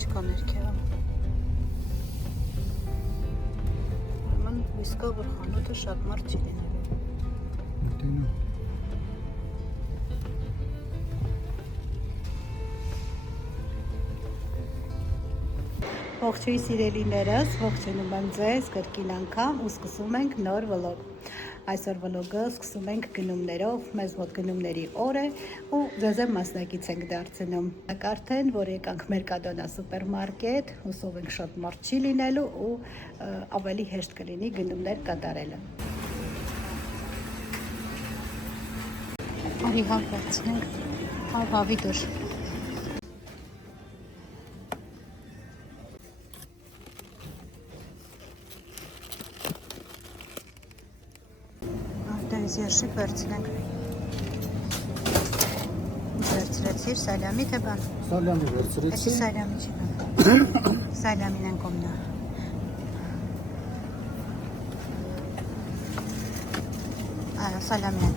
չկա ներքևը։ Ուրեմն հույսկա, որ խանութը շատ մարդ չի լինելու։ Մտինու։ Ողջույն սիրելիներս, ողջունում եմ ձեզ կրկին անգամ ու սկսում ենք նոր վլոգ։ Այսօր վլոգը սկսում ենք գնումներով, մեզ մոտ գնումների օր է ու ձեզ մասնակից ենք դարձնում։ Արդեն, որ եկանք Մերկադոնա սուպերմարկետ, հուսով ենք շատ մարդ չի լինելու ու ավելի հեշտ կլինի գնումներ կատարելը։ Արի հավ վերցնենք, հավի դուր։ Երշիկ վերցնենք։ Ինչ վերցրեցիր, սալյամի թե բան։ Սալյամի վերցրեցի։ Էսի սալյամի չի բան։ Սալյամին են կոմնա։ Այո, սալյամին են։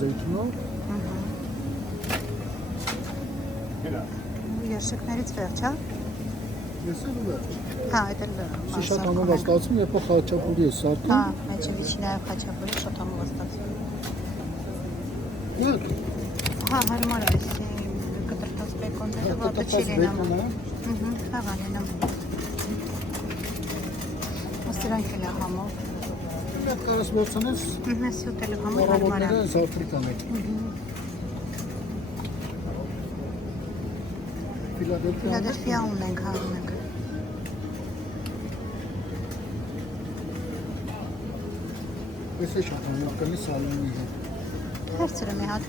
Զեյթունով։ Երշիկներից վերջ, հա։ Ես էլ վերջ։ Հա, այդ էլ Սի շատ համով աստացում, երբ խաչապուրի է սարկում։ Հա, մեջևիչի նաև խաչապուրի շատ համով աստացում։ Հա, հարմար է, կտրտած բեկոնները, ոտը չի լինում։ Հա, վանենում։ Սրանք էլ է համով։ Այդ կարաս որցանես։ Ես ուտել եմ համով հարմար է։ Այս Աֆրիկան է։ Ֆիլադելֆիա ունենք, հա, ունենք։ Ես է շատ համակալի սալոնի հետ։ Հերցրը մի հատ։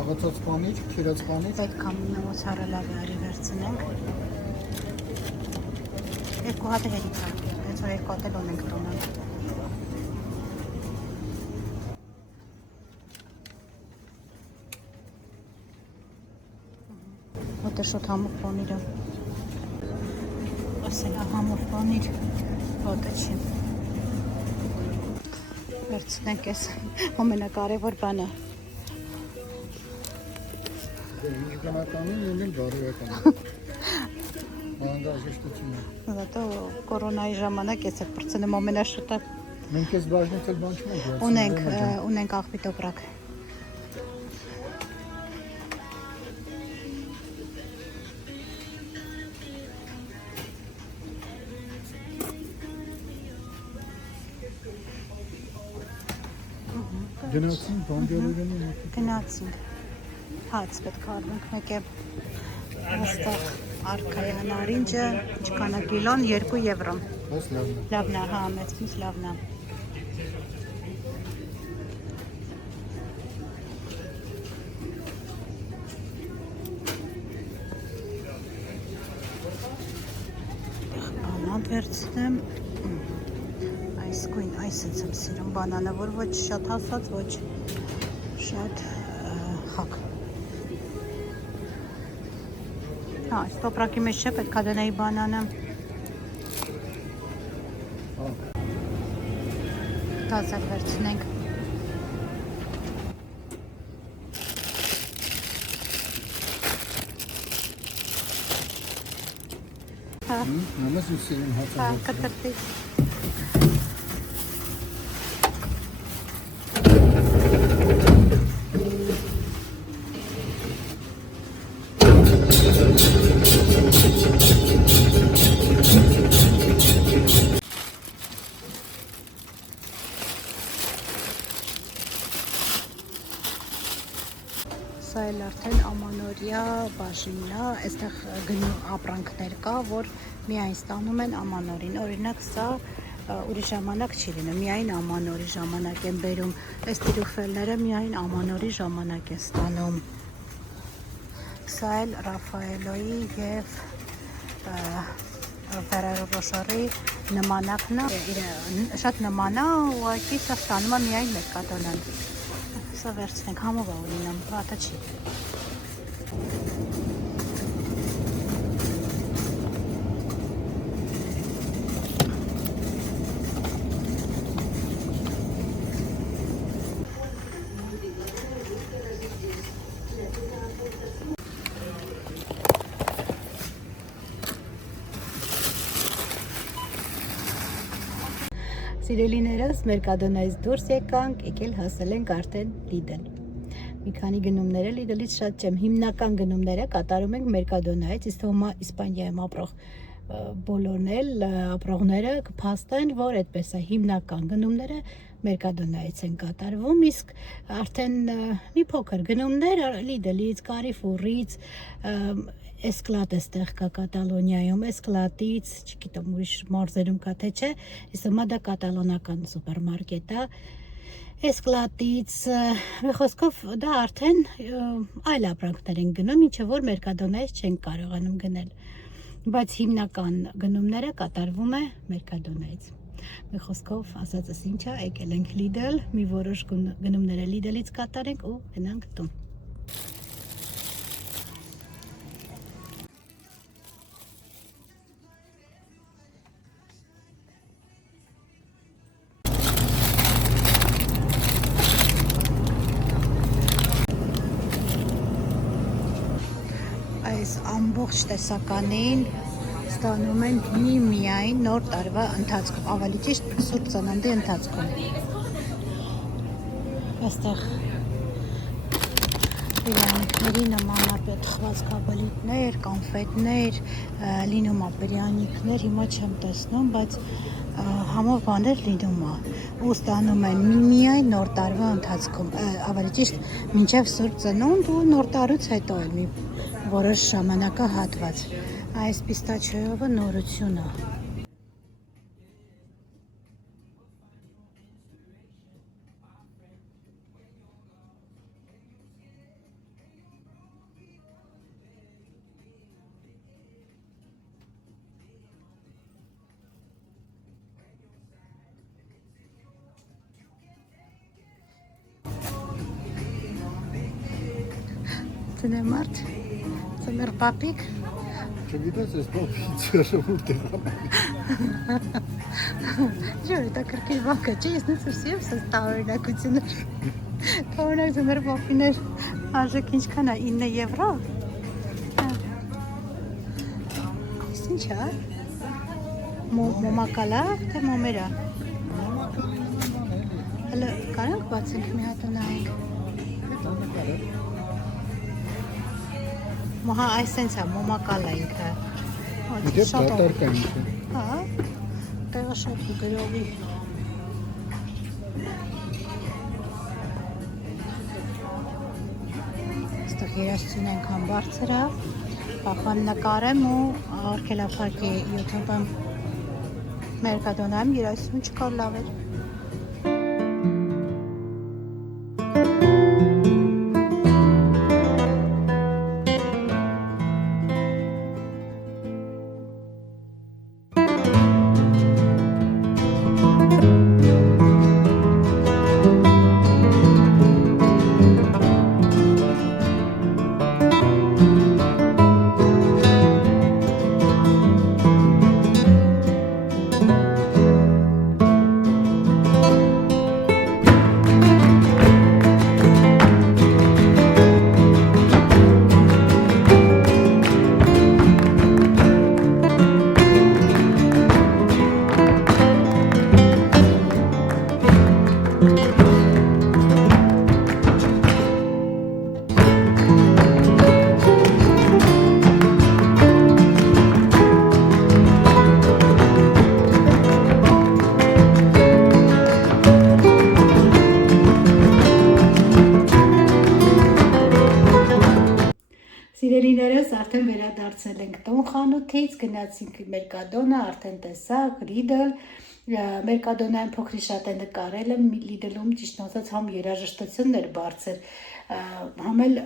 Աղացած պանիր, քերած պանիր։ Պետք է մոցարելա լավի վերցնենք։ Երկու հատ հերիք է, հենց որ երկու հատ էլ ունենք տոնը։ Ոտ է շոտ համով պոնիրը։ Ասել է համով պոնիր, ոտը չի։ Վերցնենք ես ամենակարևոր բանը։ Ինչ գնականին ելին բարոյական։ Անհանգստությունը։ Դա կորոնայի ժամանակ ես էլ պրծնում ամենաշուտը։ Մենք ես բաժնից էլ բան չունենք։ Ունենք աղբի տոպրակ։ Գնացին բամբերերենի մոտ։ Գնացինք։ Հաց պետք է արվենք մեկ է այստեղ արքայան արինջը, ինչքան է կիլոն 2 եվրո։ Բայց լավն է։ Լավն է, հա, մեծ միշտ լավն է։ Բանան վերցնեմ։ Այս գույն, այս եմ սիրում բանանը, որ ոչ շատ հասած, ոչ շատ խակ։ Հա, այս տոպրակի մեջ չէ, պետք է դնեի բանանը։ Դասել վերցնենք։ Հա, Նամաս ու սիրում հացը։ հա, կտրտի։ Սա էլ արդեն ամանորյա բաժինն է, այստեղ գնում ապրանքներ կա, որ միայն ստանում են ամանորին, օրինակ սա ուրիշ ժամանակ չի լինում, միայն ամանորի ժամանակ են բերում, այս տիրուֆելները միայն ամանորի ժամանակ են ստանում, սա էլ Ռաֆայելոյի և Ֆերարո Ռոշարի նմանակն է, շատ նման է, ուղղակի սա ստանում է միայն Մերկադոնան։ Սա վերցնենք, համով է ունինում, վատը չի։ Սիրելիներս, Մերկադոնայից դուրս եկանք, եկել հասել ենք արդեն Lidl։ Մի քանի գնումները Lidl-ից շատ չեմ, հիմնական գնումները կատարում ենք Մերկադոնայից, իսկ հիմա Իսպանիայում ապրող բոլորն էլ ապրողները կփաստեն, որ այդպես է, հիմնական գնումները Մերկադոնայից են կատարվում, իսկ արդեն մի փոքր գնումներ Lidl-ից, Carrefour-ից, Esclat էստեղ կա Կատալոնիայում, Esclat-ից, չգիտեմ ուրիշ մարզերում կա թե չէ, իսկ հիմա դա կատալոնական սուպերմարկետ է, Esclat-ից, մի խոսքով դա արդեն այլ ապրանքներ են գնում, ինչը որ Մերկադոնայից չեն կարողանում գնել, բայց հիմնական գնումները կատարվում է Մերկադոնայից։ Մի խոսքով ասածս ինչա, եկել ենք Lidl, մի որոշ գնումները Lidl-ից կատարենք ու գնանք տուն։ Այս ամբողջ տեսականին ստանում ենք միայն նոր տարվա ընթացքում, ավելի ճիշտ Սուրբ Ծննդի ընթացքում։ Այստեղ բերյանիկների նմանապետ խվածքաբլիթներ, կոնֆետներ, լինում է բերյանիկներ, հիմա չեմ տեսնում, բայց համով բաներ լինում է ու ստանում են միայն նոր տարվա ընթացքում, ավելի ճիշտ մինչև Սուրբ Ծնունդ ու նոր տարուց հետո էլ մի որոշ ժամանակահատված։ Այս պիստաչոյովը նորություն է։ Ծնեմարդ, ծմեր պապիկ։ Չգիտես, ես բոփիցերը որտեղ եմ։ Ջո, դա կրկին բանկա չէ, ես նույնպես սիրում եմ տարօրինակությունը։ Տարօրինակ ծմեր պապիներ արժեք ինչքան է, 9 եվրո։ Իսկ ինչ է։ Մոմակալա, թե մոմերա։ Հələ կարանք բացենք մի հատ նայենք։ Մահա այսենց է, մոմակալա ինքը։ Իդեպ դատարկա ինքը։ Հա, տեղը շատ գրովի։ Այստեղ երաժշտություն ենքան բարձր է, պախան նկարեմ ու արգելափակի YouTube-ում Մերկադոնայում երաժշտություն չկար լավ էր։ Սիրելիներս արդեն վերադարձել ենք տուն խանութից, գնացինք Մերկադոնա, արդեն տեսակ, Lidl, Մերկադոնայում փոքրի շատ է նկարել եմ, Lidl-ում ճիշտ ասած համ երաժշտությունն էր բարձր, համ էլ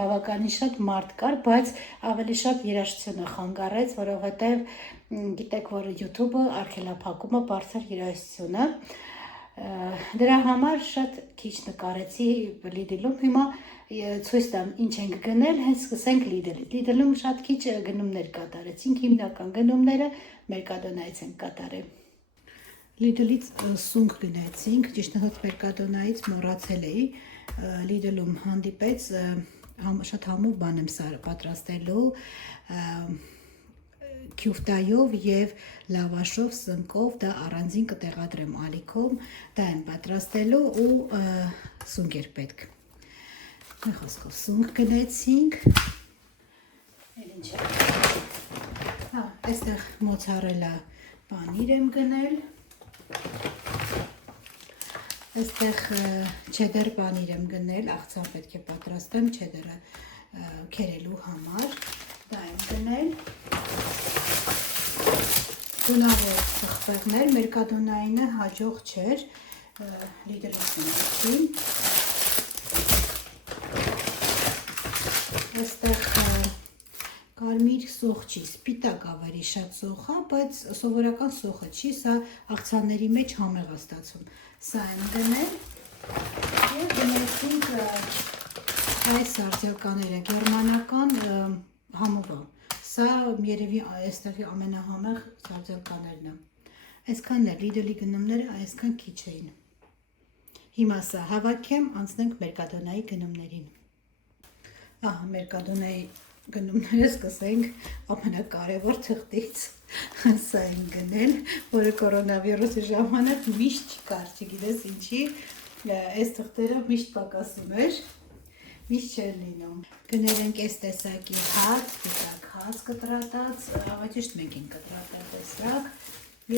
բավականին շատ մարդ կար, բայց ավելի շատ երաժշտությունը խանգարեց, որովհետև գիտեք, որ YouTube-ը արգելափակում է բարձր երաժշտությունը, դրա համար շատ քիչ նկարեցի Lidl-ում, հիմա ցույց տամ ինչ ենք գնել, հենց սկսենք Lidl-ից։ Lidl-ում շատ քիչ գնումներ կատարեցինք, հիմնական գնումները Մերկադոնայից ենք կատարել։ Lidl-ից սունկ գնացինք, ճիշտ ասած Մերկադոնայից մոռացել էի, Lidl-ում հանդիպեց, շատ համով բան եմ պատրաստելու, քյուֆտայով եւ լավաշով, սնկով դա առանձին կտեղադրեմ ալիքում, դա եմ պատրաստելու ու սունկ էր պետք։ Մի խոսքով սունկ գնեցինք։ Ինչ է։ Հա, այստեղ մոցարելա պանիր եմ գնել։ Այստեղ չեդար պանիր եմ գնել, աղցան պետք է պատրաստեմ չեդարը քերելու համար, դա եմ գնել։ Գունավոր թղթեղներ, մերկադոնայինը հաջող չէր, լիդրից եմ այստեղ կարմիր սոխ չի, սպիտակ ավելի շատ սոխ է, բայց սովորական սոխը չի, սա աղցանների մեջ համեղ է ստացվում։ Սա եմ գնել և գնեցինք այս արձյալկաները, գերմանական համով է։ Սա երևի այստեղի ամենահամեղ արձյալկաներն է։ Այսքանն է, Լիդլի գնումները այսքան քիչ էին։ Հիմա սա հավաքեմ, անցնենք մերկադոնայի գնումներին։ Ահա, մերկադոնայի գնումները սկսենք ամենակարևոր թղթից։ Սա եմ գնել, որը կորոնավիրուսի ժամանակ միշտ չկար, չգիտես ինչի, այս թղթերը միշտ պակասում էր, միշտ չէր լինում։ Գնել ենք այս տեսակի հաց, տեսակ հաց կտրատած, ավաճիշտ մենք ենք կտրատած տեսակ,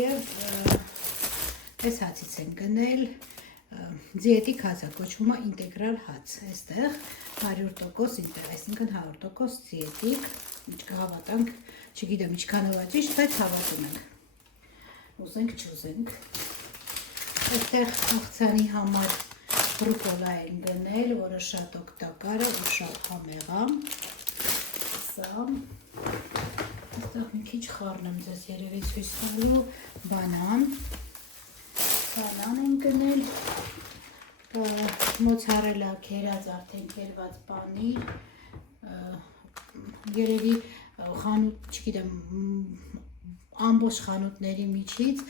և այս հացից ենք գնել, դիետիկ հաց է, կոչվում է ինտեգրալ հաց, այստեղ 100% այսինքն 100% դիետիկ, ինչ կհավատանք, չգիտեմ ինչքանով է ճիշտ, բայց հավատում ենք, ուզենք չուզենք։ Այստեղ աղցանի համար ռուկոլա են գնել, որը շատ օգտակար է ու շատ համեղ է։ Սա, այստեղ մի քիչ խառնեմ ձեզ երևի ցույց տալու, բանան են գնել, մոցարելա քերած արդեն քերված պանիր, երևի խանութ, չգիտեմ, ամբողջ խանութների միջից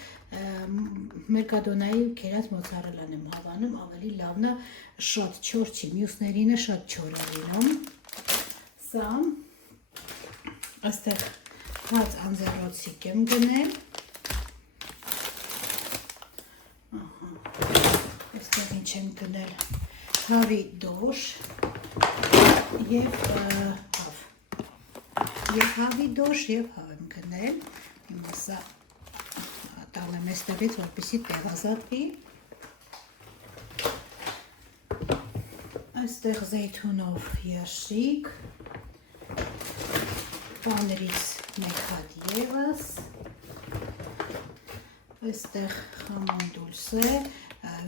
մերկադոնայի քերած մոցարելան եմ հավանում, ավելի լավն է, շատ չոր չի, մյուսներինը շատ չոր է լինում։ Սա, այստեղ հաց անձեռոցիկ եմ գնել։ Այստեղ ինչ եմ գնել, հավի դոշ և հավ։ Եվ հավի դոշ և հավ եմ գնել, հիմա սա տալեմ այստեղից, որպեսզի տեղազատվի։ Այստեղ զեյթունով երշիկ, պանրից մեկ հատ ևս, այստեղ խամոն դուլսե,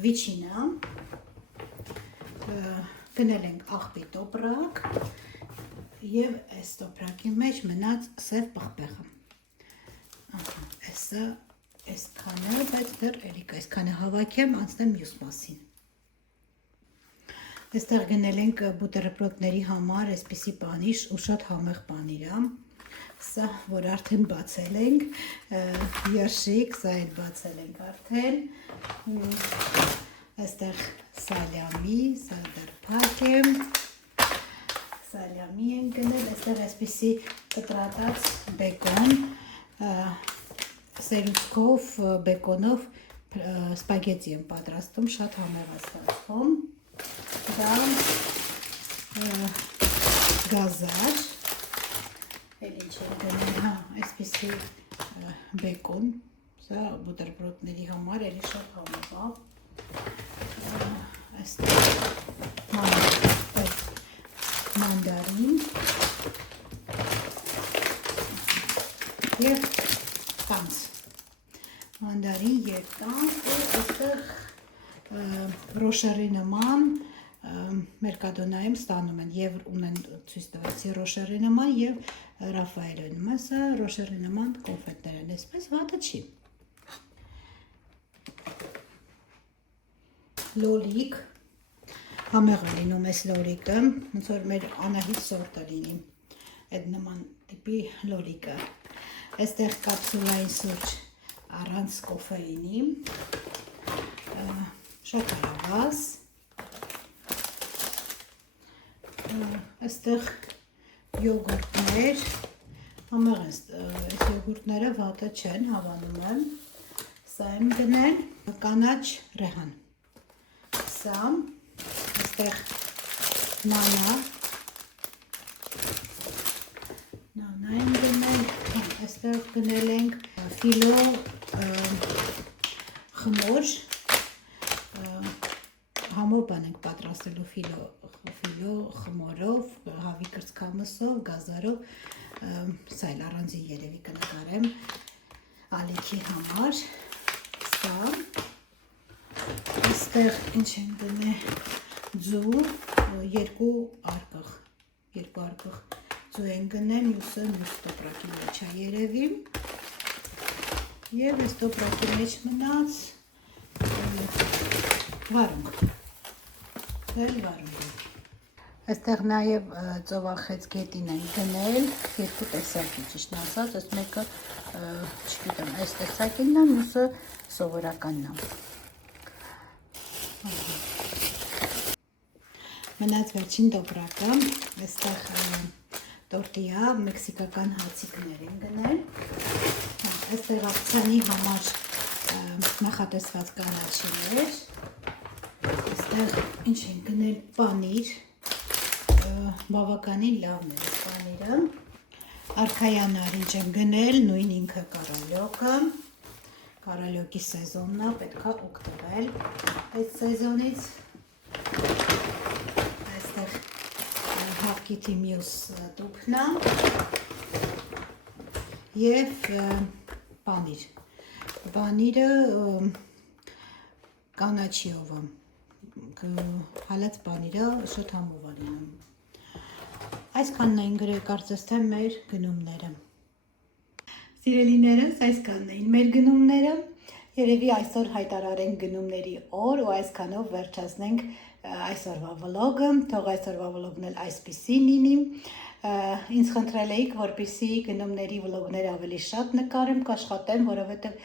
վիչինա, գնել ենք աղբի տոպրակ և այս տոպրակի մեջ մնաց սև պղպեղը։ Այսը այսքանը, բայց դեռ էլիք այսքանը հավաքեմ, անցնեմ մյուս մասին։ Այստեղ գնել ենք բուտերբրոդների համար այսպիսի պանիր ու շատ համեղ պանիր է։ Սա, որ արդեն բացել ենք, երշիկ, սա էլ բացել ենք արդեն։ Այստեղ սալյամի, սա դեռ փակ եմ։ Սալյամի են գնել, այստեղ այսպիսի կտրատած բեկոն, սերուցքով, բեկոնով սպագետի եմ պատրաստում, շատ համեղ է ստացվում։ Դա գազար, էլ ինչ եմ գնել, հա, այսպիսի բեկոն, սա բուտերբրոդների համար էլի շատ համեղ է։ Այստեղ մանդարին և տանց, մանդարին և տանց, և այստեղ ռոշերի նման մերկադոնայում ստանում են և ունեն ցույց տվեցի ռոշերի նման և Ռաֆայելի նման, սա ռոշերի նման կոնֆետներ են, այսպես վատը չի։ Լոլիկ, համեղ է լինում այս լոլիկը, ոնց որ մեր Անահիտ սորտը լինի, այդ նման տիպի լոլիկը։ Այստեղ կապսուլային սուրճ առանց կոֆեինի, շաքարավազ, այստեղ յոգուրտներ, համեղ Յոգուրտները վատը չեն, հավանում եմ։ Սա եմ գնել կանաչ ռեհան։ Սա այստեղ նանա եմ գնել, այստեղ գնել ենք ֆիլո խմոր, համով բան ենք պատրաստելու ֆիլո խմորով, հավի կրծքամսով, գազարով, սա էլ առանձին երևի կնկարեմ ալիքի համար, սա, այստեղ ինչ եմ գնել ձու, երկու արկղ ձու են գնել, մյուսը մյուս տոպրակի մեջ է երևի և այս տոպրակի մեջ մնաց վարունգ Այստեղ նաև ծովախեց գետին են գնել, երկու տեսակի ճիշտ ասած, այս մեկը չգիտեմ, այս տեսակինն է, մյուսը սովորականն է։ Մնաց վերջին տոպրակը, այստեղ տորտիա, մեքսիկական հացիկներ են գնել, այստեղ աղցանի համար նախատեսված կանաչիներ, այստեղ ինչ են գնել պանիր, բավականին լավն է պանիրը, արքայան արինջ են գնել, նույն ինքը կարալյոկը, կարալյոկի սեզոնն է, պետք է օգտվել այդ սեզոնից, այստեղ հավկիթի մյուս տուփն է և պանիր, պանիրը կանաչիով է, հալած պանիրը շոտ համով է լինում։ Այսքանն էին գրել կարծես թե մեր գնումները։ Սիրելիներս, այսքանն էին մեր գնումները, երևի այսօր հայտարարենք գնումների օր ու այսքանով վերջացնենք այսօրվա վլոգը, թող այսօրվա վլոգն էլ այսպիսին լինի, ինձ խնդրել էիք, որպեսզի գնումների վլոգներ ավելի շատ նկարեմ, կաշխատեմ, որովհետև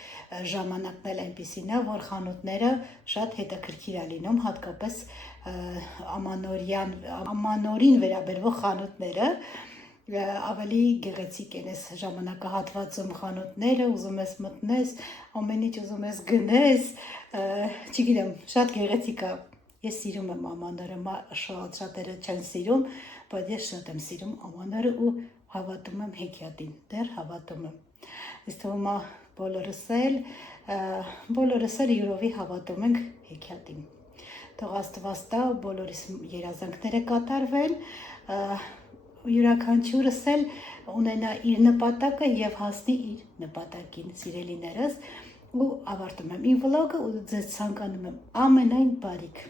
ժամանակն էլ այնպիսին է, որ խանութները շատ հետաքրքիր է լինում, հատկապես ամանորին վերաբերվող խանութները, ավելի գեղեցիկ են այս ժամանակահատվածում խանութները, ուզում ես մտնես, ամեն ինչ ուզում ես գնես, չգիտեմ, շատ գեղեցիկ է, ես սիրում եմ ամանորը, շատերը չեն սիրում, բայց ես շատ եմ սիրում ամանորը ու հավատում եմ հեքիաթին, դեռ հավատում եմ, ես թվում է բոլորս էլ յուրովի հավատում ենք հեքիաթին, թող Աստված տա բոլորիս երազանքները կատարվեն, յուրաքանչյուրս էլ ունենա իր նպատակը և հասնի իր նպատակին, սիրելիներս, ու ավարտում եմ իմ վլոգը ու ձեզ ցանկանում եմ ամենայն բարիք։